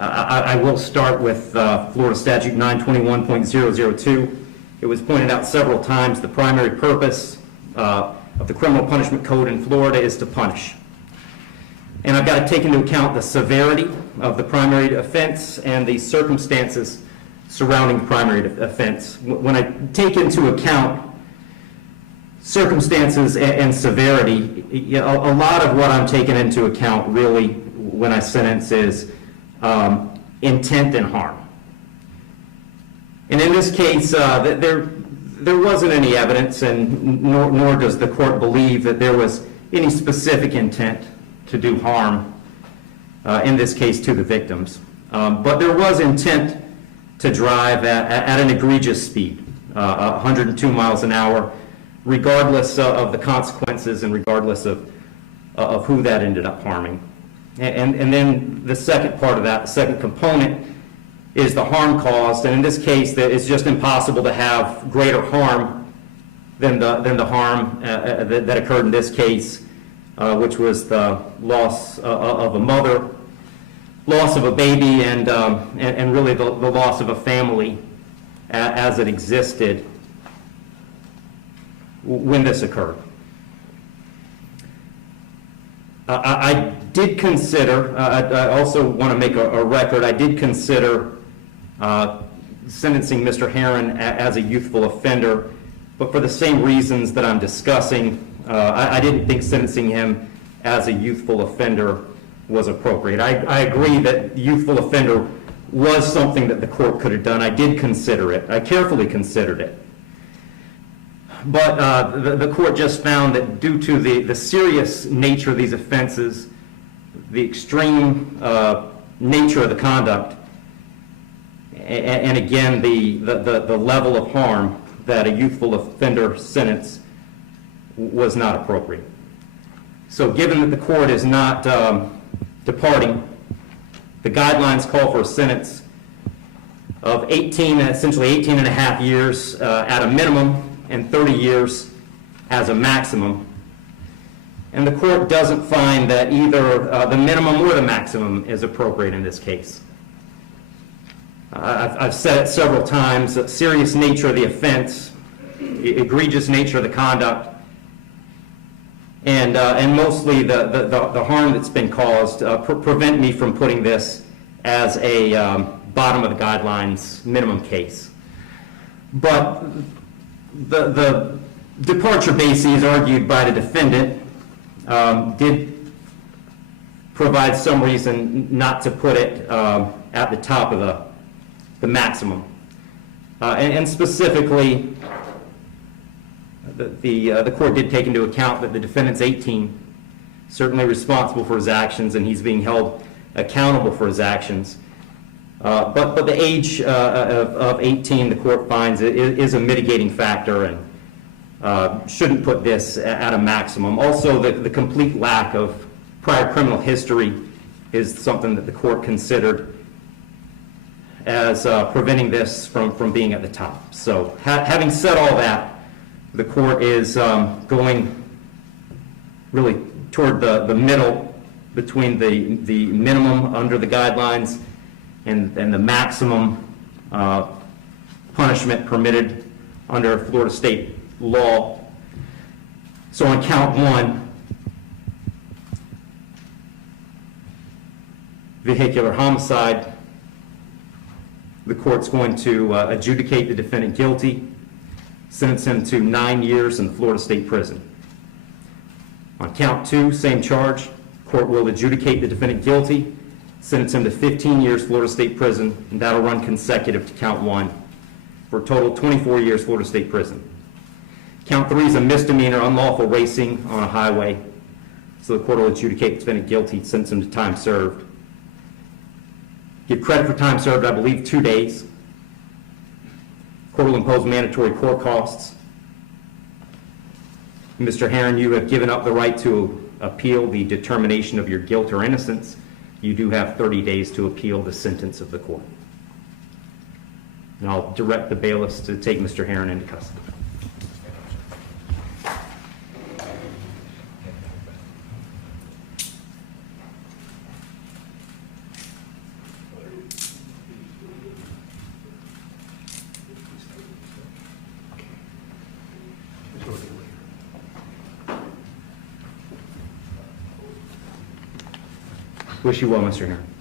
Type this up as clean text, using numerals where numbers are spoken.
I will start with Florida Statute 921.002. It was pointed out several times the primary purpose of the Criminal Punishment Code in Florida is to punish. And I've got to take into account the severity of the primary offense and the circumstances surrounding the primary offense. When I take into account circumstances and severity, a lot of what I'm taking into account really when I sentence is intent and harm. And in this case, there wasn't any evidence, and nor does the court believe that there was any specific intent to do harm, in this case to the victims. But there was intent to drive at an egregious speed, 102 miles an hour, regardless of the consequences and regardless of who that ended up harming. And then the second part of that, the second component, is the harm caused. And in this case, it's just impossible to have greater harm than the harm that occurred in this case, which was the loss of a mother, loss of a baby, and really the loss of a family as it existed when this occurred. I did consider, I also want to make a record, I did consider sentencing Mr. Herrin as a youthful offender, but for the same reasons that I'm discussing, I didn't think sentencing him as a youthful offender was appropriate. I agree that youthful offender was something that the court could have done. I did consider it. I carefully considered it. But the court just found that due to the serious nature of these offenses, the extreme nature of the conduct, and again, the level of harm, that a youthful offender sentence was not appropriate. So given that the court is not departing, the guidelines call for a sentence of 18, essentially 18 and a half years at a minimum, and 30 years as a maximum. And the court doesn't find that either the minimum or the maximum is appropriate in this case. I've said it several times, the serious nature of the offense, egregious nature of the conduct, and mostly the harm that's been caused prevent me from putting this as a bottom of the guidelines minimum case. But the departure bases argued by the defendant did provide some reason not to put it at the top of the maximum. And specifically, the court did take into account that the defendant's 18, certainly responsible for his actions, and he's being held accountable for his actions. But the age of 18, the court finds, is a mitigating factor and shouldn't put this at a maximum. Also, the complete lack of prior criminal history is something that the court considered as preventing this from being at the top. So having said all that, the court is going really toward the middle between the minimum under the guidelines and the maximum punishment permitted under Florida state law. So on count one, vehicular homicide, the court's going to adjudicate the defendant guilty, sentence him to 9 years in Florida State Prison. On count two, same charge, court will adjudicate the defendant guilty, sentence him to 15 years Florida State Prison, and that'll run consecutive to count one for a total of 24 years Florida State Prison. Count three is a misdemeanor, unlawful racing on a highway, so the court will adjudicate the defendant guilty, sentence him to time served. Give credit for time served, I believe, 2 days. Court will impose mandatory court costs. Mr. Herrin, you have given up the right to appeal the determination of your guilt or innocence. You do have 30 days to appeal the sentence of the court. And I'll direct the bailiffs to take Mr. Herrin into custody. Wish you well, Mr. Herrin.